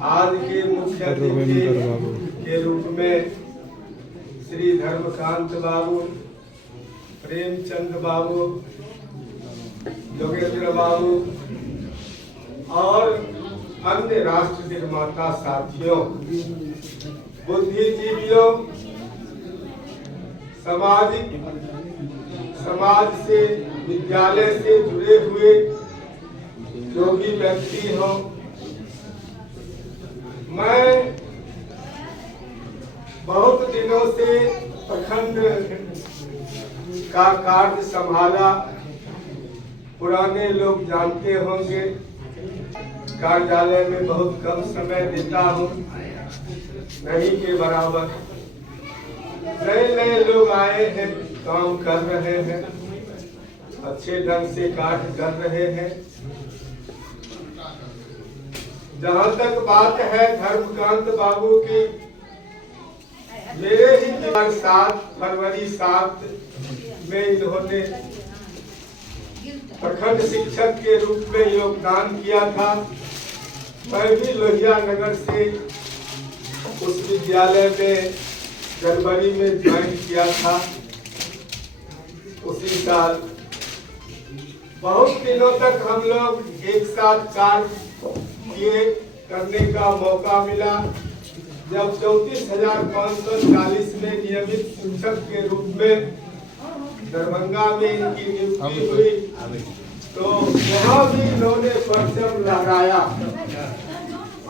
आज के मुख्य अतिथि के रूप में श्री धर्मकांत बाबू, प्रेमचंद बाबू, योगेंद्र बाबू और अन्य राष्ट्र निर्माता साथियों, बुद्धिजीवियों, समाज से, विद्यालय से जुड़े हुए जो भी व्यक्ति हों, मैं बहुत दिनों से प्रखंड का कार्य संभाला। पुराने लोग जानते होंगे, कार्यालय में बहुत कम समय देता हूँ, नहीं के बराबर। नए लोग आए हैं, काम कर रहे हैं, अच्छे ढंग से कार्य कर रहे हैं। जहाँ तक बात है धर्मकांत बाबू की, मेरे ही 7 फरवरी 7 में इन्होंने प्रखंड शिक्षक के रूप में योगदान किया था। मैं भी लोहिया नगर से उस विद्यालय में जनवरी में ज्वाइन किया था। उसी साल बहुत दिनों तक हम लोग एक साथ कार्य करने का मौका मिला। जब 34,540 में नियमित शिक्षक के रूप में दरभंगा में इनकी नियुक्ति हुई, तो वहाँ भी इन्होंने परचम लहराया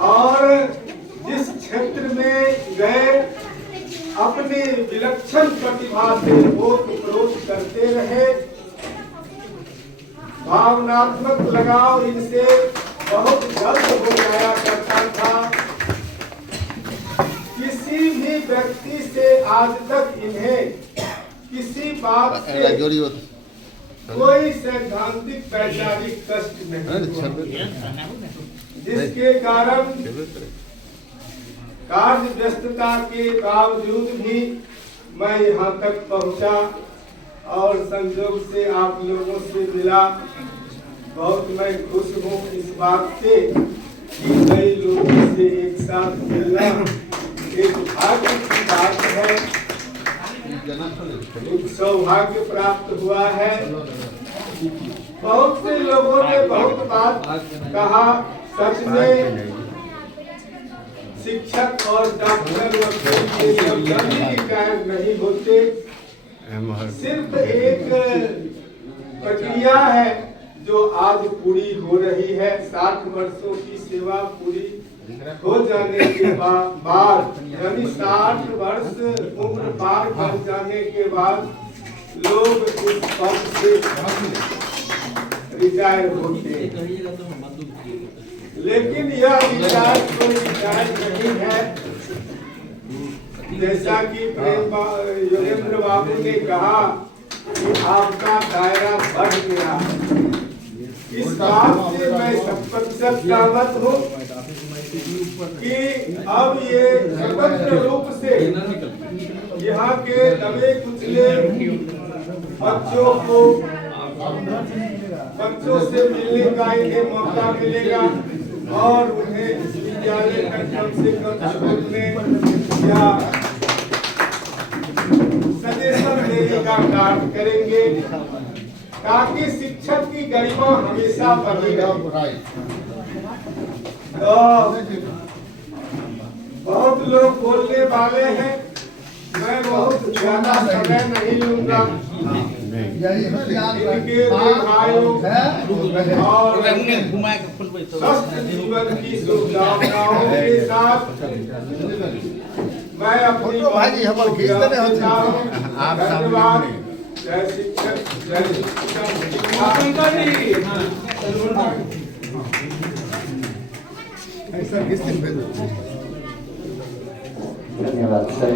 और जिस क्षेत्र में गए अपनी विलक्षण प्रतिभा से ओत-प्रोत करते रहे। भावनात्मक लगाव इनसे बहुत जल्द हो जाया करता था। किसी भी व्यक्ति से आज तक इन्हें किसी बात से कोई सैद्धांतिक वैचारिक कष्ट नहीं हुआ, जिसके कारण कार्य व्यस्तता के बावजूद भी मैं यहाँ तक पहुँचा और संयोग से आप लोगों से मिला। बहुत मैं खुश हूँ इस बात से कि कई लोगों से एक साथ मिलना एक भाग्य की बात है, एक सौभाग्य प्राप्त हुआ है। बहुत से लोगों ने बहुत बात कहा। सच में शिक्षक और डॉक्टर नहीं होते, सिर्फ एक प्रक्रिया है जो आज पूरी हो रही है। 60 वर्षों की सेवा पूरी हो जाने के बाद, यानी 60 वर्ष उम्र पार कर जाने के बाद लोग इस पद से रिटायर होते। लेकिन यह रिटायर कोई रिटायर नहीं है। जैसा कि योगेंद्र बाबू ने कहा कि आपका दायरा बढ़ गया, इस बात से मैं 100% सहमत हूँ कि अब ये स्वतंत्र रूप से यहाँ के दबे कुचले बच्चों से मिलने का इन्हें मौका मिलेगा और उन्हें इस विद्यालय तक कम से कम छोड़ने या सजेशन देने का कार्य करेंगे, ताकि शिक्षक की गरिमा हमेशा बनी रहे। तो बहुत लोग बोलने वाले हैं, मैं बहुत ज्यादा समय नहीं लूंगा। इनके दीर्घायु और स्वस्थ जीवन की शुभकामनाओं के साथ मैं अपनी धन्यवाद। जय शिक्षक, जय धन्यवाद सर।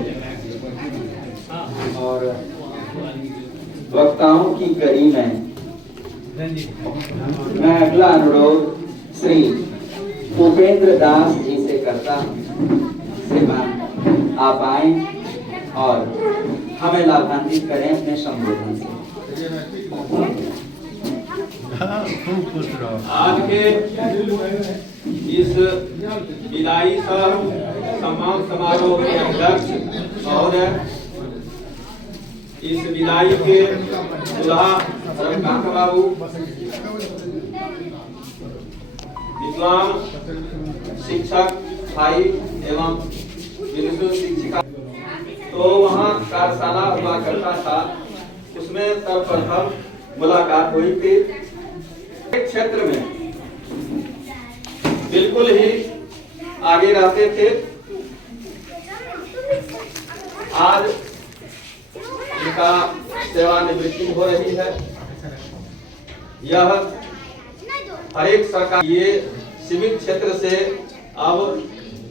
और वक्ताओं की कड़ी में मैं अगला अनुरोध श्री उपेंद्र दास जी से करता हूँ। श्रीमान आप आए और हमें लाभान्वित करें अपने संबोधन से। आज के इस विदाई सम्मान समारोह के अध्यक्ष और इस विदाई के दुल्हा रविकांत बाबू, विद्वान शिक्षक भाई एवं विदुषी शिक्षिका। तो वहाँ कार्यशाला हुआ करता था, उसमें सर्वप्रथम मुलाकात हुई थी। एक क्षेत्र में बिल्कुल ही आगे रहते थे, आज उनका सेवानिवृत्ति हो रही है। यह हर एक सरकार ये सीमित क्षेत्र से अब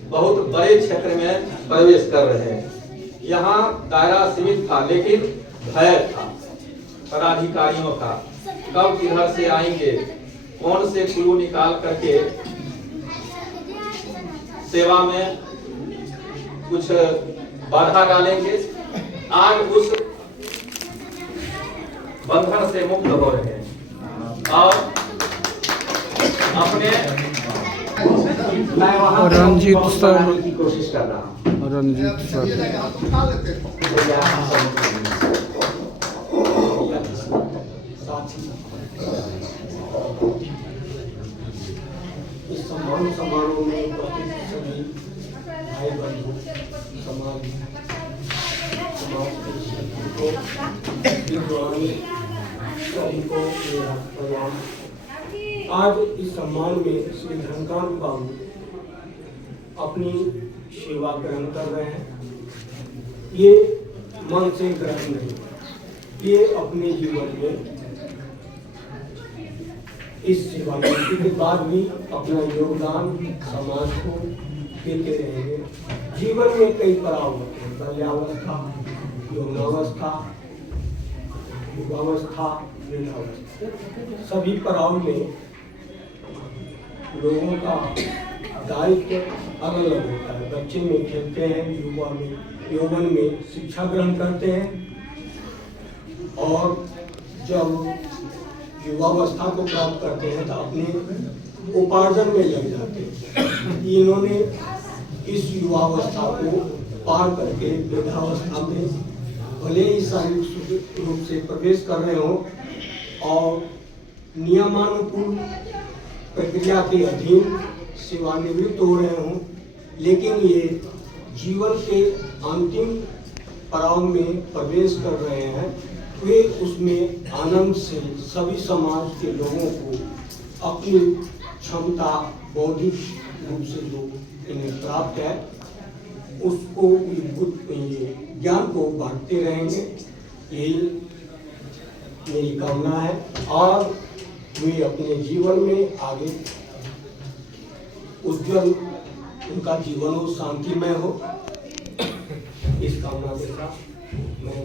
बहुत बड़े क्षेत्र में प्रवेश कर रहे हैं। यहाँ दायरा सीमित था, लेकिन भय था पदाधिकारियों का, कब किधर से आएंगे, कौन से क्लू निकाल करके सेवा में कुछ बाधा डालेंगे। आज उस बंधन से मुक्त हो रहे हैं और अपने रंजीत सर की कोशिश कर रहा हूँ। रंजीत सर इस सम्मान समारोह में उपस्थित सभी भाई बंधु, समाज के सभी को मेरा प्रणाम। आज इस सम्मान में श्री घनकांत बाबू अपनी सेवा ग्रहण कर रहे हैं। ये मन से ग्रहण नहीं, ये अपने जीवन में इस सेवानिवृत्ति के बाद भी अपना योगदान समाज को देते रहेंगे। जीवन में कई पड़ाव होते हैं, बाल्यावस्था, यौनावस्था, युवावस्था, वृद्धावस्था। सभी पड़ाव में लोगों का दायित्व अलग अलग होता है। बच्चे में खेलते हैं, युवा में यौवन में शिक्षा ग्रहण करते हैं और जब युवावस्था को प्राप्त करते हैं तो अपने उपार्जन में लग जाते हैं। इन्होंने इस युवावस्था को पार करके वृद्धावस्था में भले ही शारीरिक रूप से प्रवेश कर रहे हों और नियमानुकूल प्रक्रिया के अधीन सेवानिवृत्त हो रहे हों, लेकिन ये जीवन के अंतिम पड़ाव में प्रवेश कर रहे हैं। वे उसमें आनंद से सभी समाज के लोगों को अपनी क्षमता बौद्धिक रूप से जो इन्हें प्राप्त है उसको ये ज्ञान को बांटते रहेंगे, यही मेरी कामना है। और वे अपने जीवन में आगे उज्जवल उनका जीवन हो, शांतिमय हो, इस कामना के साथ मैं